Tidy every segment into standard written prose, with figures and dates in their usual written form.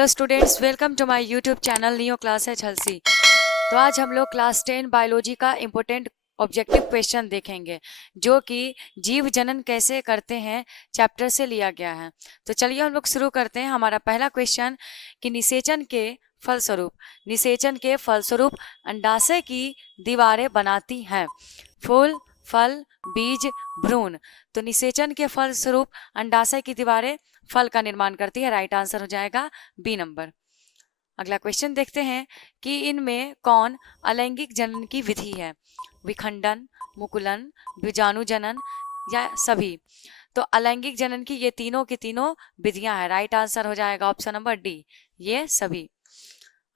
Hello students, welcome to my YouTube channel neo class है झलसी। तो आज हम लोग क्लास 10 बायोलॉजी का इम्पोर्टेंट ऑब्जेक्टिव क्वेश्चन देखेंगे जो कि जीव जनन कैसे करते हैं चैप्टर से लिया गया है। तो चलिए हम लोग शुरू करते हैं। हमारा पहला क्वेश्चन कि निषेचन के फलस्वरूप अंडाशय की दीवारें बनाती हैं। फूल, फल, बीज, भ्रूण। तो निषेचन के फलस्वरूप अंडाशय की दीवारें फल का निर्माण करती है। राइट आंसर हो जाएगा बी नंबर। अगला क्वेश्चन देखते हैं कि इनमें कौन अलैंगिक जनन की विधि है। विखंडन, मुकुलन, बीजाणु जनन या सभी। तो अलैंगिक जनन की ये तीनों की तीनों विधियां हैं। राइट आंसर हो जाएगा ऑप्शन नंबर डी, ये सभी।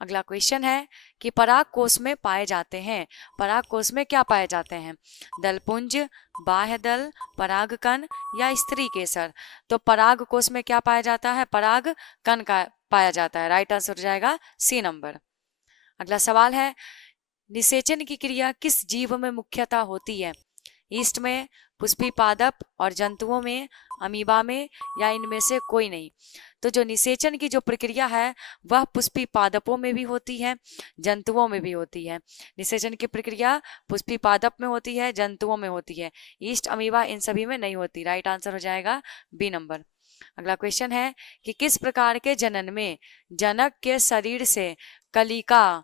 अगला क्वेश्चन है कि पराग कोष में पाए जाते हैं। पराग कोष में क्या पाए जाते हैं? दलपुंज, बाह्य दल, परागकण या स्त्री केसर। तो पराग कोष में क्या पाया जाता है? पराग कण का पाया जाता है। राइट आंसर हो जाएगा सी नंबर। अगला सवाल है, निषेचन की क्रिया किस जीव में मुख्यतः होती है? ईस्ट में, पुष्पी पादप और जंतुओं में, अमीबा में या इनमें से कोई नहीं। तो जो निषेचन की जो प्रक्रिया है वह पुष्पी पादपों में भी होती है, जंतुओं में भी होती है। निषेचन की प्रक्रिया पुष्पी पादप में होती है, जंतुओं में होती है, ईस्ट, अमीबा इन सभी में नहीं होती। राइट आंसर हो जाएगा बी नंबर। अगला क्वेश्चन है कि किस प्रकार के जनन में जनक के शरीर से कलिका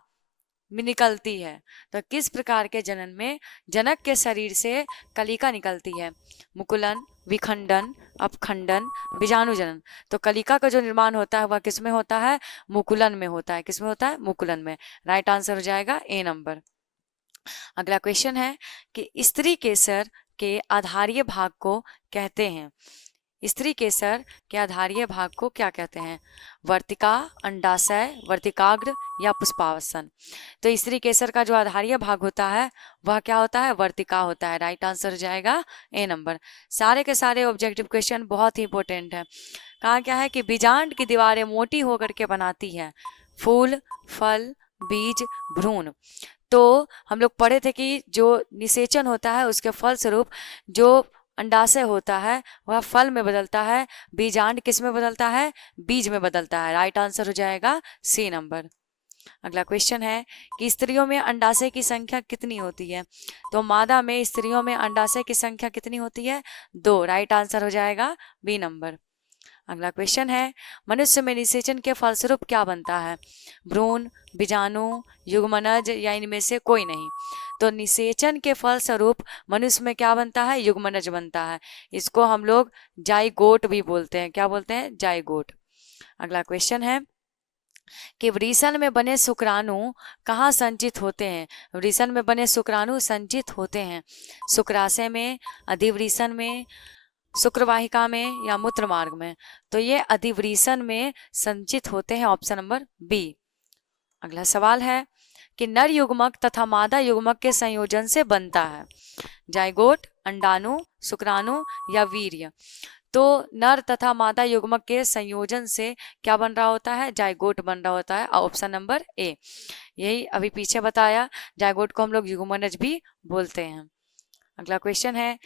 निकलती है। तो किस प्रकार के जनन में जनक के शरीर से कलिका निकलती है? मुकुलन, विखंडन, अपखंडन, बीजाणु जनन। तो कलिका का जो निर्माण होता है वह किस में होता है? मुकुलन में होता है। किस में होता है? मुकुलन में। राइट आंसर हो जाएगा ए नंबर। अगला क्वेश्चन है कि स्त्री केसर के आधारीय भाग को कहते हैं। स्त्री केसर के आधारीय भाग को क्या कहते हैं? वर्तिका, अंडाशय, वर्तिकाग्र या पुष्पावसन। तो स्त्री केसर का जो आधारीय भाग होता है वह क्या होता है? वर्तिका होता है। राइट आंसर हो जाएगा ए नंबर। सारे के सारे ऑब्जेक्टिव क्वेश्चन बहुत ही इंपॉर्टेंट है। कहा क्या है कि बीजांड की दीवारें मोटी होकर के बनाती है फूल, फल, बीज, भ्रूण। तो हम लोग पढ़े थे कि जो निषेचन होता है उसके फलस्वरूप जो अंडाशय होता है वह फल में बदलता है, बीजांड किस में बदलता है? बीज में बदलता है। राइट आंसर हो जाएगा सी नंबर। अगला क्वेश्चन है कि स्त्रियों में अंडाशय की संख्या कितनी होती है? तो मादा में स्त्रियों में अंडाशय की संख्या कितनी होती है? 2। राइट आंसर हो जाएगा बी नंबर। अगला क्वेश्चन है, मनुष्य में निषेचन के फलस्वरूप क्या बनता है? भ्रूण, बीजाणु, युग्मनज या इनमें से कोई नहीं। तो निषेचन के फलस्वरूप मनुष्य में क्या बनता है? युग्मनज बनता है। इसको हम लोग जाइगोट भी बोलते हैं। क्या बोलते हैं? जाइगोट। अगला क्वेश्चन है कि वृषण में बने शुक्राणु कहाँ संचित होते हैं? वृषण में बने शुक्राणु संचित होते हैं शुक्राशय में, अधिवृषण में, शुक्रवाहिका में या मूत्र मार्ग में। तो ये अधिवृषण में संचित होते हैं। Option number B. अगला सवाल है कि नर युग्मक तथा मादा युग्मक के संयोजन से बनता है जाइगोट, अंडाणु, शुक्राणु या वीर्य। तो नर तथा मादा युग्मक के संयोजन से क्या बन रहा होता है? जाइगोट बन रहा होता है। Option number A. यही अभी पीछे बताया, जाइगोट को हम लोग युग्मनज भी बोलते हैं। अगला क्वेश्चन है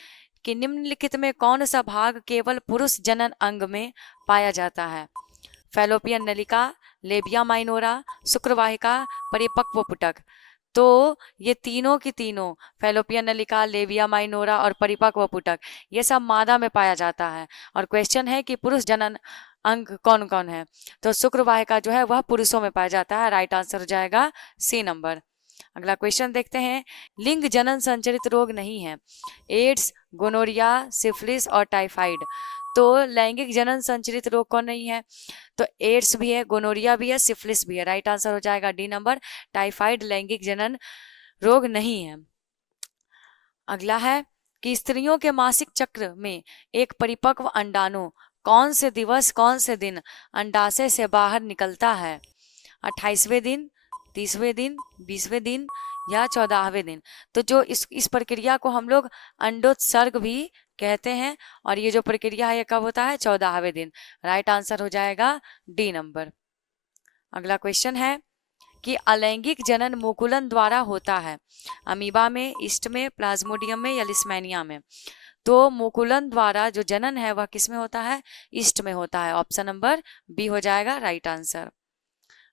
कि निम्नलिखित में कौन सा भाग केवल पुरुष जनन अंग में पाया जाता है? फैलोपियन नलिका, लेबिया माइनोरा, शुक्रवाहिका, परिपक्व पुटक। तो ये तीनों की तीनों, फैलोपियन नलिका, लेबिया माइनोरा और परिपक्व पुटक, ये सब मादा में पाया जाता है। और क्वेश्चन है कि पुरुष जनन अंग कौन कौन है? तो शुक्रवाहिका जो है वह पुरुषों में पाया जाता है। राइट आंसर हो जाएगा सी नंबर। अगला क्वेश्चन देखते हैं, लिंग जनन संचरित रोग नहीं है। एड्स, गोनोरिया, सिफिलिस और टाइफाइड। तो लैंगिक जनन संचरित रोग कौन नहीं है? तो एड्स भी है, गोनोरिया भी है, सिफिलिस भी है। राइट आंसर हो जाएगा डी नंबर, टाइफाइड लैंगिक जनन रोग नहीं है। अगला है कि स्त्रियों के मासिक चक्र में एक परिपक्व अंडाणु कौन से दिवस, कौन से दिन अंडाशय से बाहर निकलता है? 28वें दिन, 30वें दिन, 20वें दिन या 14वें दिन। तो जो इस प्रक्रिया को हम लोग अंडोत्सर्ग भी कहते हैं। और ये जो प्रक्रिया है ये कब होता है? 14वें दिन। राइट आंसर हो जाएगा डी नंबर। अगला क्वेश्चन है कि अलैंगिक जनन मुकुलन द्वारा होता है। अमीबा में, ईस्ट में, प्लाज्मोडियम में या लिस्मेनिया में। तो मुकुलन द्वारा जो जनन है वह किस में होता है? ईस्ट में होता है। ऑप्शन नंबर बी हो जाएगा राइट आंसर।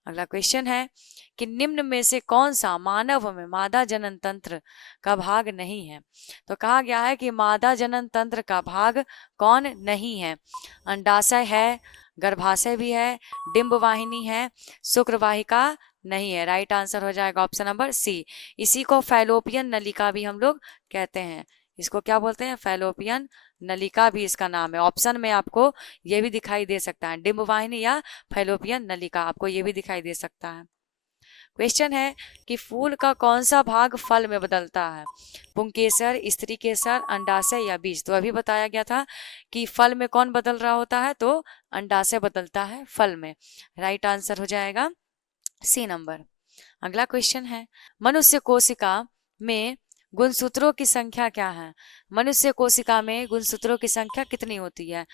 अगला क्वेश्चन है कि निम्न में से कौन सा मानव में मादा जनन तंत्र का भाग नहीं है। तो कहा गया है कि मादा जनन तंत्र का भाग कौन नहीं है। अंडाशय है, गर्भाशय भी है, डिंब वाहिनी है, शुक्रवाहिका नहीं है। राइट आंसर हो जाएगा ऑप्शन नंबर सी। इसी को फैलोपियन नलिका भी हम लोग कहते हैं। इसको क्या बोलते हैं? फैलोपियन नलिका भी इसका नाम है। ऑप्शन में आपको ये भी दिखाई दे सकता है, डिंब वाहिनी या फैलोपियन नलिका, आपको ये भी दिखाई दे सकता है। क्वेश्चन है कि फूल का कौन सा भाग फल में बदलता है? पुंकेसर, स्त्री केसर, अंडाशय या बीज? तो अभी बताया गया था कि फल में कौन बदल रहा होता है, तो अंडाशय बदलता है फल में। राइट आंसर हो जाएगा सी नंबर। अगला क्वेश्चन है मनुष्य कोशिका में गुणसूत्रों की संख्या क्या है? मनुष्य कोशिका में गुणसूत्रों की संख्या कितनी होती है?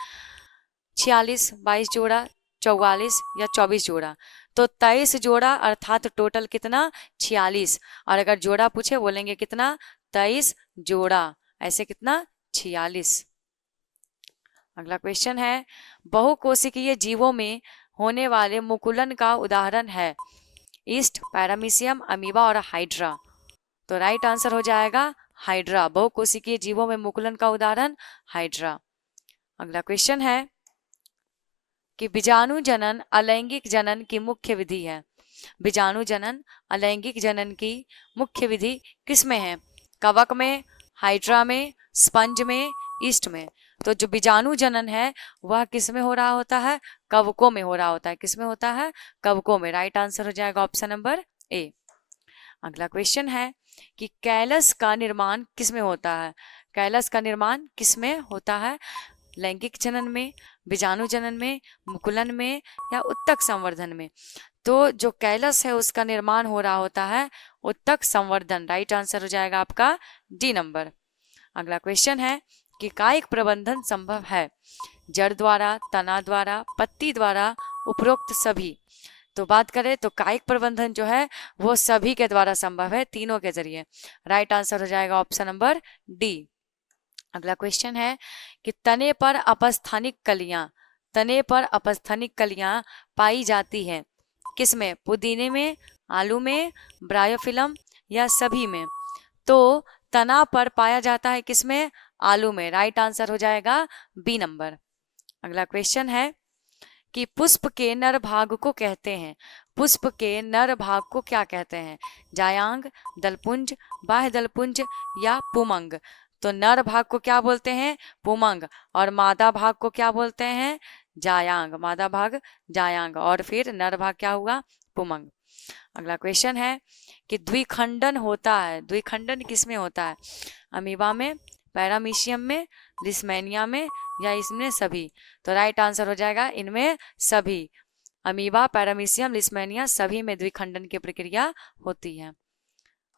46, 22 जोड़ा, 44 या 24 जोड़ा? तो 23 जोड़ा, अर्थात टोटल कितना? 46। और अगर जोड़ा पूछे बोलेंगे कितना? 23 जोड़ा। ऐसे कितना? 46। अगला क्वेश्चन है बहुकोशिकीय जीवों में होने वाले मुकुलन का उदाहरण है? ईस्ट, पैरामीशियम, अमीबा और हाइड्रा? तो राइट आंसर हो जाएगा हाइड्रा। बहुकोशिकीय जीवों में मुकुलन का उदाहरण हाइड्रा। अगला क्वेश्चन है कि बीजाणु जनन अलैंगिक जनन की मुख्य विधि है। बीजाणु जनन अलैंगिक जनन की मुख्य विधि किसमें है? कवक में, हाइड्रा में, स्पंज में, ईस्ट में? तो जो बीजाणु जनन है वह किसमें हो रहा होता है? कवकों में हो रहा होता है। किसमें होता है? कवकों में। राइट आंसर हो जाएगा ऑप्शन नंबर ए। अगला क्वेश्चन है कि कैलस का निर्माण किसमें होता है? कैलस का निर्माण किसमें होता है? लैंगिक जनन में, बीजाणु जनन में, मुकुलन में या उत्तक संवर्धन में? तो जो कैलस है उसका निर्माण हो रहा होता है उत्तक संवर्धन। राइट आंसर हो जाएगा आपका डी नंबर। अगला क्वेश्चन है कि कायिक प्रबंधन संभव है जड़ द्वारा, तना द्वारा, पत्ती द्वारा, उपरोक्त सभी? तो बात करें तो कायिक प्रबंधन जो है वो सभी के द्वारा संभव है, तीनों के जरिए। राइट आंसर हो जाएगा ऑप्शन नंबर डी। अगला क्वेश्चन है कि तने पर अपस्थानिक कलियां पाई जाती है किसमें? पुदीने में, आलू में, ब्रायोफिलम या सभी में? तो तना पर पाया जाता है किसमें? आलू में। राइट आंसर हो जाएगा बी नंबर। अगला क्वेश्चन है कि पुष्प के नर भाग को कहते हैं। पुष्प के नर भाग को क्या कहते हैं? जायांग, दलपुंज, बाह्य दलपुंज या पुमंग? तो नर भाग को क्या बोलते हैं? पुमंग। और मादा भाग को क्या बोलते हैं? जायांग। मादा भाग जायांग और फिर नर भाग क्या हुआ? पुमंग। अगला क्वेश्चन है कि द्विखंडन होता है, द्विखंडन किसमें होता है? अमीबा में, पैरामीशियम में, लिस्मेनिया में या इसमें सभी? तो राइट आंसर हो जाएगा इनमें सभी। अमीबा, पैरामीशियम, लिस्मेनिया सभी में द्विखंडन की प्रक्रिया होती है।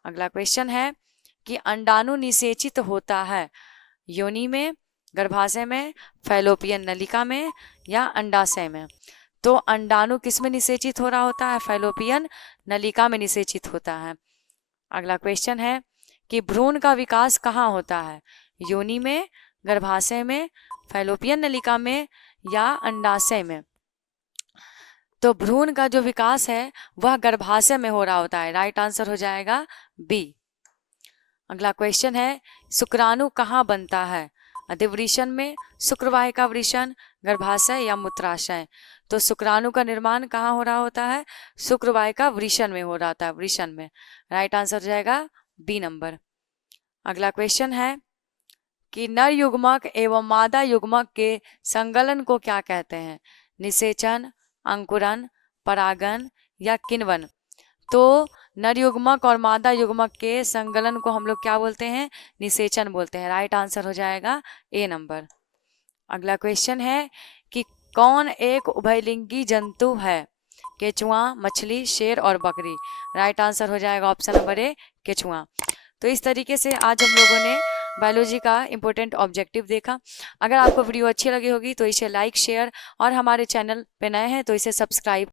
अगला क्वेश्चन है कि अंडाणु निषेचित होता है योनि में, गर्भाशय में, फैलोपियन नलिका में या अंडाशय में? तो अंडाणु किस में निषेचित हो रहा होता है? फैलोपियन नलिका में निषेचित होता है। अगला क्वेश्चन है कि भ्रूण का विकास कहाँ होता है? योनि में, गर्भाशय में, फैलोपियन नलिका में या अंडाशय में? तो भ्रूण का जो विकास है वह गर्भाशय में हो रहा होता है। राइट आंसर हो जाएगा बी। अगला क्वेश्चन है शुक्राणु कहाँ बनता है? अधिवृषण में, शुक्रवाहिका वृषण, गर्भाशय या मूत्राशय? तो शुक्राणु का निर्माण कहाँ हो रहा होता है? शुक्रवाहिका वृषण में हो रहा था, वृषण में। राइट आंसर हो जाएगा बी नंबर। अगला क्वेश्चन है कि नर युग्मक एवं मादा युग्मक के संगलन को क्या कहते हैं? निषेचन, अंकुरन, परागन या किण्वन? तो नर युग्मक और मादा युग्मक के संगलन को हम लोग क्या बोलते हैं? निषेचन बोलते हैं। राइट आंसर हो जाएगा ए नंबर। अगला क्वेश्चन है कि कौन एक उभयलिंगी जंतु है? केचुआ, मछली, शेर और बकरी? राइट आंसर हो जाएगा ऑप्शन नंबर ए, केचुआ। तो इस तरीके से आज हम लोगों ने बायोलॉजी का इम्पोर्टेंट ऑब्जेक्टिव देखा। अगर आपको वीडियो अच्छी लगी होगी तो इसे लाइक, शेयर और हमारे चैनल पे नए हैं तो इसे सब्सक्राइब